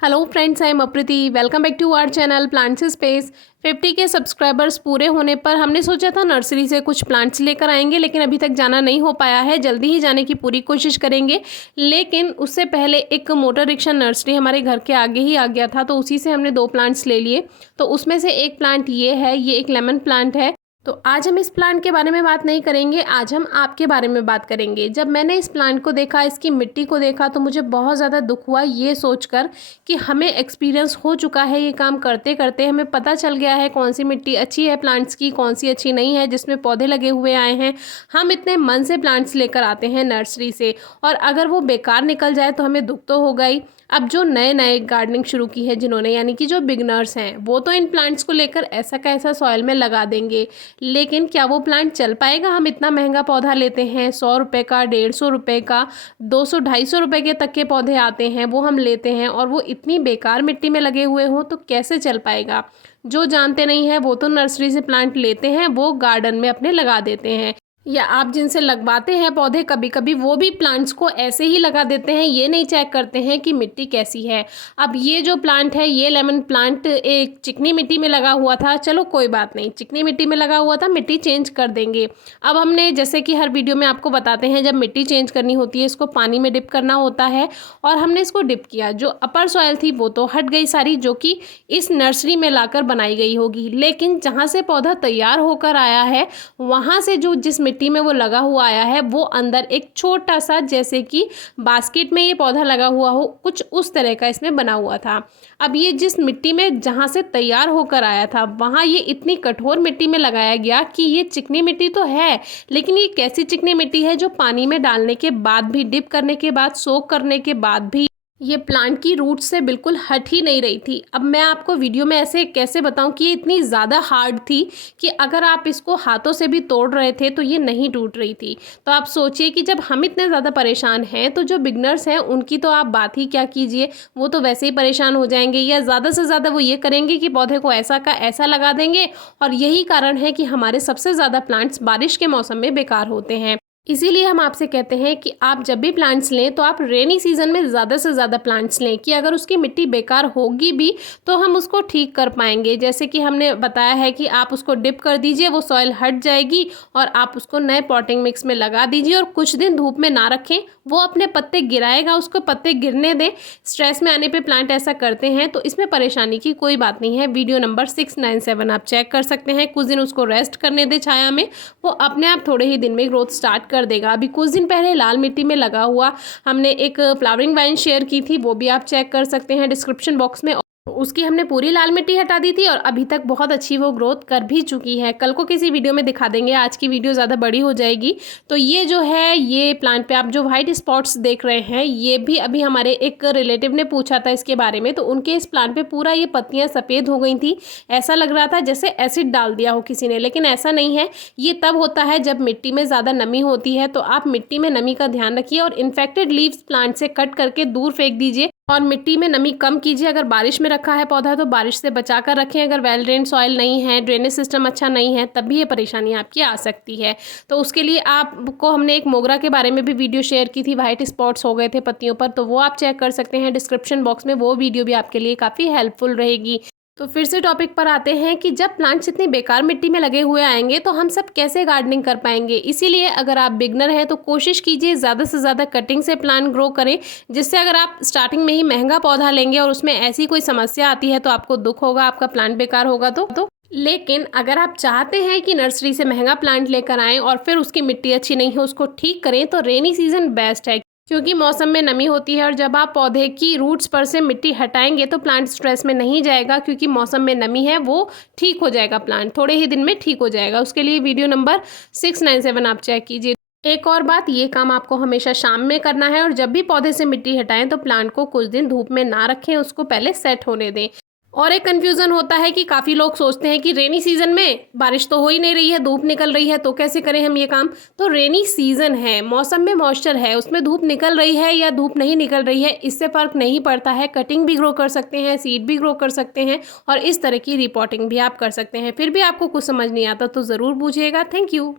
Hello friends, I am Apriti. Welcome back to our channel plants space. 50 के subscribers पूरे होने पर हमने सोचा था नर्सरी से कुछ प्लांट्स लेकर आएंगे, लेकिन अभी तक जाना नहीं हो पाया है। जल्दी ही जाने की पूरी कोशिश करेंगे, लेकिन उससे पहले एक मोटर रिक्शा नर्सरी हमारे घर के आगे ही आ गया था, तो उसी से हमने 2 प्लांट्स ले लिए। तो उसमें से एक प्लांट ये है, ये एक लेमन प्लांट है। तो आज हम इस प्लांट के बारे में बात नहीं करेंगे, आज हम आपके बारे में बात करेंगे। जब मैंने इस प्लांट को देखा, इसकी मिट्टी को देखा, तो मुझे बहुत ज़्यादा दुख हुआ ये सोचकर कि हमें एक्सपीरियंस हो चुका है ये काम करते करते। हमें पता चल गया है कौन सी मिट्टी अच्छी है प्लांट्स की, कौन सी अच्छी नहीं है, जिसमें पौधे लगे हुए आए हैं। हम इतने मन से प्लांट्स लेकर आते हैं नर्सरी से, और अगर वो बेकार निकल जाए तो हमें दुख तो होगा ही। अब जो नए नए गार्डनिंग शुरू की है जिन्होंने, यानी कि जो बिगनर्स हैं, वो तो इन प्लांट्स को लेकर ऐसा का ऐसा सॉइल में लगा देंगे, लेकिन क्या वो प्लांट चल पाएगा? हम इतना महंगा पौधा लेते हैं, 100 रुपये का, 150 रुपये का, 200-250 रुपये के तक के पौधे आते हैं, वो हम लेते हैं, और वो इतनी बेकार मिट्टी में लगे हुए हों तो कैसे चल पाएगा? जो जानते नहीं है वो तो नर्सरी से प्लांट लेते हैं, वो गार्डन में अपने लगा देते हैं। या आप जिनसे लगवाते हैं पौधे, कभी कभी वो भी प्लांट्स को ऐसे ही लगा देते हैं, ये नहीं चेक करते हैं कि मिट्टी कैसी है। अब ये जो प्लांट है, ये लेमन प्लांट एक चिकनी मिट्टी में लगा हुआ था। चलो कोई बात नहीं, चिकनी मिट्टी में लगा हुआ था, मिट्टी चेंज कर देंगे। अब हमने, जैसे कि हर वीडियो में आपको बताते हैं, जब मिट्टी चेंज करनी होती है इसको पानी में डिप करना होता है, और हमने इसको डिप किया। जो अपर सॉइल थी वो तो हट गई सारी, जो कि इस नर्सरी में लाकर बनाई गई होगी, लेकिन जहाँ से पौधा तैयार होकर आया है वहाँ से जो जिस मिट्टी में वो लगा हुआ आया है, वो अंदर एक छोटा सा, जैसे कि बास्केट में ये पौधा लगा हुआ हो, कुछ उस तरह का इसमें बना हुआ था। अब ये जिस मिट्टी में जहाँ से तैयार होकर आया था, वहाँ ये इतनी कठोर मिट्टी में लगाया गया कि ये चिकनी मिट्टी तो है, लेकिन ये कैसी चिकनी मिट्टी है जो पानी में डालने के बाद भी, डिप करने के बाद, सोक करने के बाद भी ये प्लांट की रूट से बिल्कुल हट ही नहीं रही थी। अब मैं आपको वीडियो में ऐसे कैसे बताऊं कि ये इतनी ज़्यादा हार्ड थी कि अगर आप इसको हाथों से भी तोड़ रहे थे तो ये नहीं टूट रही थी। तो आप सोचिए कि जब हम इतने ज़्यादा परेशान हैं, तो जो बिगनर्स हैं उनकी तो आप बात ही क्या कीजिए, वो तो वैसे ही परेशान हो जाएंगे, या ज़्यादा से ज़्यादा वो ये करेंगे कि पौधे को ऐसा का ऐसा लगा देंगे। और यही कारण है कि हमारे सबसे ज़्यादा प्लांट्स बारिश के मौसम में बेकार होते हैं। इसीलिए हम आपसे कहते हैं कि आप जब भी प्लांट्स लें तो आप रेनी सीजन में ज़्यादा से ज़्यादा प्लांट्स लें, कि अगर उसकी मिट्टी बेकार होगी भी तो हम उसको ठीक कर पाएंगे। जैसे कि हमने बताया है कि आप उसको डिप कर दीजिए, वो सॉइल हट जाएगी, और आप उसको नए पॉटिंग मिक्स में लगा दीजिए, और कुछ दिन धूप में ना रखें, वो अपने पत्ते गिराएगा, उसको पत्ते गिरने दें। स्ट्रेस में आने पर प्लांट ऐसा करते हैं, तो इसमें परेशानी की कोई बात नहीं है। वीडियो नंबर 697 आप चेक कर सकते हैं। कुछ दिन उसको रेस्ट करने दें छाया में, वो अपने आप थोड़े ही दिन में ग्रोथ स्टार्ट कर देगा। अभी कुछ दिन पहले लाल मिट्टी में लगा हुआ हमने एक फ्लावरिंग वाइन शेयर की थी, वो भी आप चेक कर सकते हैं डिस्क्रिप्शन बॉक्स में। उसकी हमने पूरी लाल मिट्टी हटा दी थी, और अभी तक बहुत अच्छी वो ग्रोथ कर भी चुकी है। कल को किसी वीडियो में दिखा देंगे, आज की वीडियो ज़्यादा बड़ी हो जाएगी। तो ये जो है, ये प्लांट पे आप जो वाइट स्पॉट्स देख रहे हैं, ये भी अभी हमारे एक रिलेटिव ने पूछा था इसके बारे में, तो उनके इस प्लांट पे पूरा ये पत्तियां सफ़ेद हो गई थी। ऐसा लग रहा था जैसे एसिड डाल दिया हो किसी ने, लेकिन ऐसा नहीं है। ये तब होता है जब मिट्टी में ज़्यादा नमी होती है। तो आप मिट्टी में नमी का ध्यान रखिए, और इन्फेक्टेड लीव्स प्लांट से कट करके दूर फेंक दीजिए, और मिट्टी में नमी कम कीजिए। अगर बारिश में रखा है पौधा तो बारिश से बचा कर रखें। अगर वेल ड्रेन सॉइल नहीं है, ड्रेनेज सिस्टम अच्छा नहीं है, तब भी ये परेशानी आपकी आ सकती है। तो उसके लिए आपको हमने एक मोगरा के बारे में भी वीडियो शेयर की थी, वाइट स्पॉट्स हो गए थे पत्तियों पर, तो वो आप चेक कर सकते हैं डिस्क्रिप्शन बॉक्स में। वो वीडियो भी आपके लिए काफ़ी हेल्पफुल रहेगी। तो फिर से टॉपिक पर आते हैं कि जब प्लांट्स इतनी बेकार मिट्टी में लगे हुए आएंगे तो हम सब कैसे गार्डनिंग कर पाएंगे। इसीलिए अगर आप बिगनर हैं तो कोशिश कीजिए ज़्यादा से ज़्यादा कटिंग से प्लांट ग्रो करें, जिससे अगर आप स्टार्टिंग में ही महंगा पौधा लेंगे और उसमें ऐसी कोई समस्या आती है तो आपको दुख होगा, आपका प्लांट बेकार होगा। तो लेकिन अगर आप चाहते हैं कि नर्सरी से महंगा प्लांट लेकर आएँ और फिर उसकी मिट्टी अच्छी नहीं है उसको ठीक करें, तो रेनी सीजन बेस्ट है, क्योंकि मौसम में नमी होती है, और जब आप पौधे की रूट्स पर से मिट्टी हटाएंगे तो प्लांट स्ट्रेस में नहीं जाएगा, क्योंकि मौसम में नमी है, वो ठीक हो जाएगा, प्लांट थोड़े ही दिन में ठीक हो जाएगा। उसके लिए वीडियो नंबर 697 आप चेक कीजिए। एक और बात, ये काम आपको हमेशा शाम में करना है, और जब भी पौधे से मिट्टी हटाएं तो प्लांट को कुछ दिन धूप में ना रखें, उसको पहले सेट होने दें। और एक कन्फ्यूज़न होता है कि काफ़ी लोग सोचते हैं कि रेनी सीजन में बारिश तो हो ही नहीं रही है, धूप निकल रही है, तो कैसे करें हम ये काम। तो रेनी सीजन है, मौसम में मॉइस्चर है, उसमें धूप निकल रही है या धूप नहीं निकल रही है, इससे फ़र्क नहीं पड़ता है। कटिंग भी ग्रो कर सकते हैं, सीड भी ग्रो कर सकते हैं, और इस तरह की रिपोर्टिंग भी आप कर सकते हैं। फिर भी आपको कुछ समझ नहीं आता तो ज़रूर पूछिएगा। Thank you.